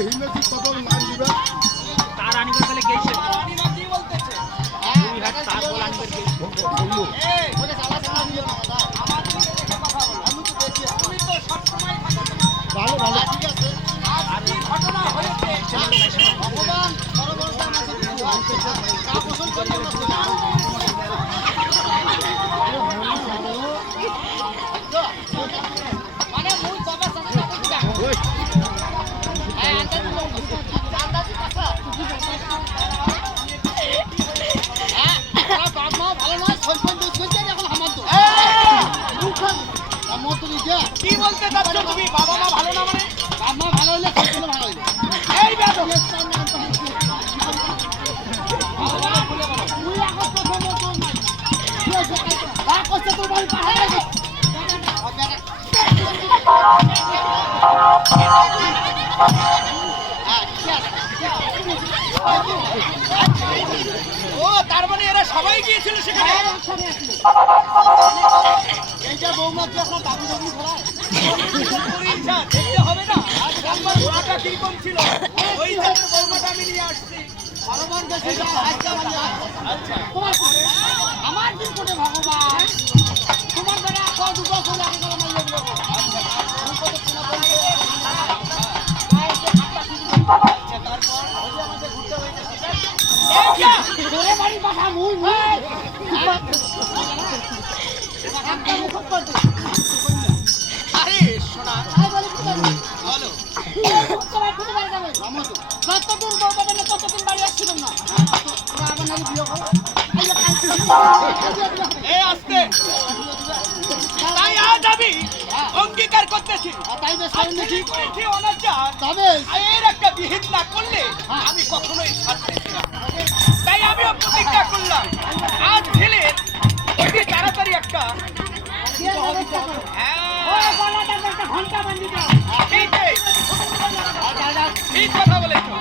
হিমেজি কত নাম দিবে তার আনিবার বলে গেছে আনিবার কি বলতেছে দুই হাত তার বল আনিবার গেছে বললো এই বলে চালা চালা দিও না দাদা আমার দিকে দেখে কথা বলো আমি তো দেখি তুমি তো সব সময় কথা ভালো ভালো ঠিক আছে আর এই ঘটনা হয়েছে ভগবান সর্বদা আমাকে কা পছন্দ করি আমরা মানে মুই বাবা সাথে কথা ওই এই আন্দাজি কথা ভালো নয় সরপঞ্চ দুধ এখন আমার তো আমার তো কি বলতে চাচ্ছ তুমি বাবা মা ভালো না মানে বাবা মা ভালো হলে সরপঞ্চ ভালো হইবে এই বেটো তুই এখন প্রথম তো নাই কি আছে বা কষ্ট তোর বাড়ি পাহাড়ে গেছে ও তার মানে এরা সবাই গিয়েছিল সেখানে এইটা বৌমা কি আপনার দাবি দাবি ঘোড়ায় দেখতে হবে না আজ একবার ঘোড়াটা কিরকম ছিল ওই জায়গার বৌমাটা আমি নিয়ে আসছি আচ্ছা আমার দিন করে ভগবান তোমার দ্বারা কত দুটো চলে আগে গেল মাইলে দিল তারপর আমাদের ঘুরতে হয়েছে ঘুরে বাড়ি পাঠা মুই আরে শোনা বলো কতদিন বলবো না কতদিন বাড়ি আসছিল না এই আসতে তাই আজ আমি অঙ্গীকার করতেছি তাই বেশ ঠিক করেছি অনাচার তবে এর একটা বিহিত না করলে আমি কখনোই ছাড়তেছি না তাই আমিও প্রতিজ্ঞা করলাম আজ ছেলে অতি তাড়াতাড়ি একটা ঘন্টা বান্ধি দাও ঠিক কথা বলেছো